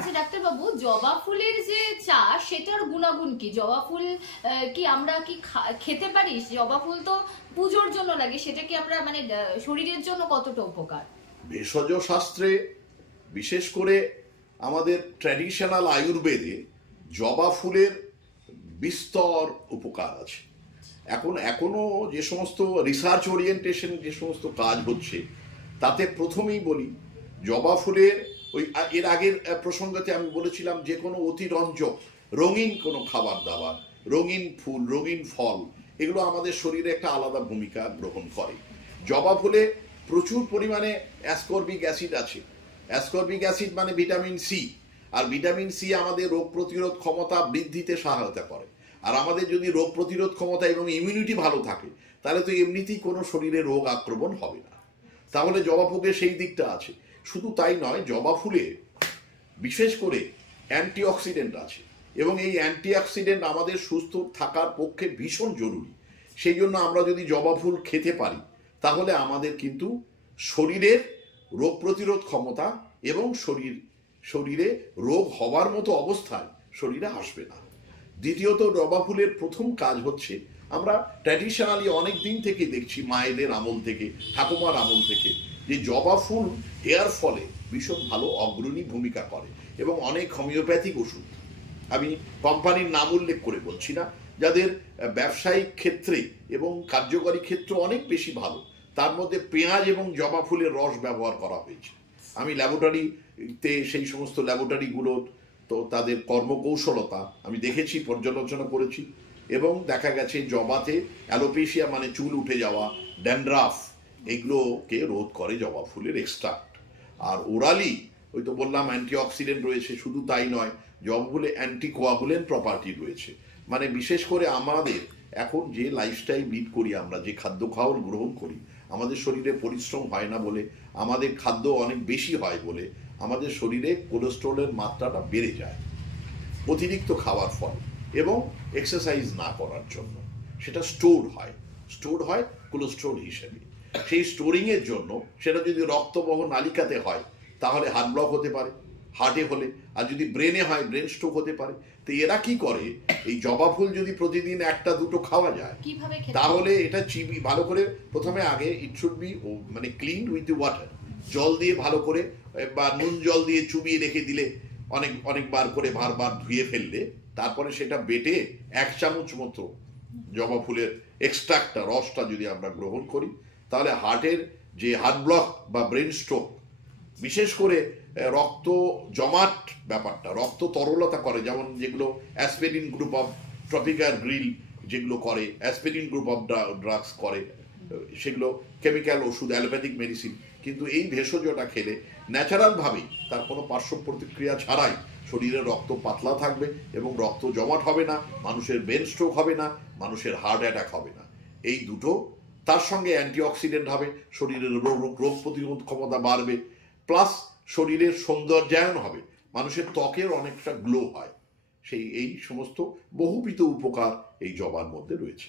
আচ্ছা ডাক্তারবাবু, জবা ফুলের যে চাষ সেটার গুণাগুণ কি? জবা ফুল কি আমরা কি খেতে পারি? জবা ফুল তো পুজোর জন্য লাগে, সেটা কি আমরা মানে শরীরের জন্য কতটা উপকার? ভেষজ শাস্ত্রে বিশেষ করে আমাদের ট্র্যাডিশনাল আয়ুর্বেদে জবা ফুলের বিস্তর উপকার আছে। এখনো যে সমস্ত রিসার্চ ওরিয়েন্টেশন যে সমস্ত কাজ হচ্ছে তাতে প্রথমেই বলি জবা ফুলের ওই এর আগের প্রসঙ্গতে আমি বলেছিলাম যে কোনো অতিরঞ্জক রঙিন কোনো খাবার দাবার, রঙিন ফুল, রঙিন ফল, এগুলো আমাদের শরীরে একটা আলাদা ভূমিকা গ্রহণ করে। জবা ফুলে প্রচুর পরিমাণে অ্যাসকর্বিক অ্যাসিড আছে। অ্যাসকর্বিক অ্যাসিড মানে ভিটামিন সি, আর ভিটামিন সি আমাদের রোগ প্রতিরোধ ক্ষমতা বৃদ্ধিতে সহায়তা করে। আর আমাদের যদি রোগ প্রতিরোধ ক্ষমতা এবং ইমিউনিটি ভালো থাকে তাহলে তো এমনিতেই কোনো শরীরে রোগ আক্রমণ হবে না। তাহলে জবা ফুলের সেই দিকটা আছে। শুধু তাই নয়, জবা ফুলে বিশেষ করে অ্যান্টিঅক্সিডেন্ট আছে এবং এই অ্যান্টিঅক্সিডেন্ট আমাদের সুস্থ থাকার পক্ষে ভীষণ জরুরি। সেই জন্য আমরা যদি জবা ফুল খেতে পারি তাহলে আমাদের কিন্তু শরীরের রোগ প্রতিরোধ ক্ষমতা এবং শরীরে রোগ হওয়ার মতো অবস্থায় শরীরে আসবে না। দ্বিতীয়ত, জবা ফুলের প্রথম কাজ হচ্ছে, আমরা ট্র্যাডিশনালি অনেক দিন থেকে দেখছি, মায়েদের আমল থেকে, ঠাকুমার আমল থেকে, যে জবা ফুল হেয়ার ফলে ভীষণ ভালো অগ্রণী ভূমিকা করে এবং অনেক হোমিওপ্যাথিক ওষুধ, আমি কোম্পানির নাম উল্লেখ করে বলছি না, যাদের ব্যবসায়িক ক্ষেত্রে এবং কার্যকরী ক্ষেত্রে অনেক বেশি ভালো, তার মধ্যে পেঁয়াজ এবং জবা ফুলের রস ব্যবহার করা হয়েছে। আমি ল্যাবরেটরিতে সেই সমস্ত ল্যাবরেটরিগুলো তো তাদের কর্মকৌশলতা আমি দেখেছি, পর্যালোচনা করেছি এবং দেখা গেছে জবাতে অ্যালোপেশিয়া মানে চুল উঠে যাওয়া, ড্যান্ড্রাফ, এগুলোকে রোধ করে জবা ফুলের এক্সট্রাক্ট। আর ওরালি ওই তো বললাম অ্যান্টিঅক্সিডেন্ট রয়েছে। শুধু তাই নয়, জবা ফুলে অ্যান্টিকোয়াগুলেন্ট প্রপার্টি রয়েছে। মানে বিশেষ করে আমাদের এখন যে লাইফস্টাইল লিড করি, আমরা যে খাদ্য খাওয়ার গ্রহণ করি, আমাদের শরীরে পরিশ্রম হয় না বলে, আমাদের খাদ্য অনেক বেশি হয় বলে আমাদের শরীরে কোলেস্ট্রলের মাত্রাটা বেড়ে যায় অতিরিক্ত খাওয়ার ফলে এবং এক্সারসাইজ না করার জন্য। সেটা স্টোর হয় কোলেস্ট্রল হিসেবে। সেই স্টোরিংয়ের জন্য সেটা যদি রক্তবহ নালিকাতে হয় তাহলে হার্ট ব্লক হতে পারে, হার্টে হলে, আর যদি ব্রেনে হয় ব্রেন স্ট্রোক হতে পারে। তো এরা কি করে, এই জবা ফুল যদি প্রতিদিন একটা দুটো খাওয়া যায় তাহলে এটা চিবি ভালো করে, প্রথমে আগে ইট শুড বি মানে ক্লিন উইথ দি ওয়াটার, জল দিয়ে ভালো করে বা নুন জল দিয়ে চুবিয়ে রেখে দিলে, অনেকবার করে বারবার ধুয়ে ফেললে, তারপরে সেটা বেটে 1 চামচ মতো জবা ফুলের এক্সট্রাক্টটা, রসটা যদি আমরা গ্রহণ করি তাহলে হার্টের যে হার্ট ব্লক বা ব্রেন স্ট্রোক, বিশেষ করে রক্ত জমাট ব্যাপারটা, রক্ত তরলতা করে, যেমন যেগুলো aspirin group of tropical grill যেগুলো করে, অ্যাসপিরিন গ্রুপ অফ ড্রাগস করে, সেগুলো কেমিক্যাল ওষুধ, অ্যালোপ্যাথিক মেডিসিন। কিন্তু এই ভেষজটা খেলে ন্যাচারালভাবেই, তার কোনো পার্শ্ব প্রতিক্রিয়া ছাড়াই শরীরে রক্ত পাতলা থাকবে এবং রক্ত জমাট হবে না, মানুষের ব্রেন স্ট্রোক হবে না, মানুষের হার্ট অ্যাটাক হবে না। এই দুটো, তার সঙ্গে অ্যান্টিঅক্সিডেন্ট হবে, শরীরের রোগ প্রতিরোধ ক্ষমতা বাড়বে, প্লাস শরীরের সৌন্দর্যায়ন হবে, মানুষের ত্বকের অনেকটা গ্লো হয়। এই সমস্ত বহুবিধ উপকার এই জবার মধ্যে রয়েছে।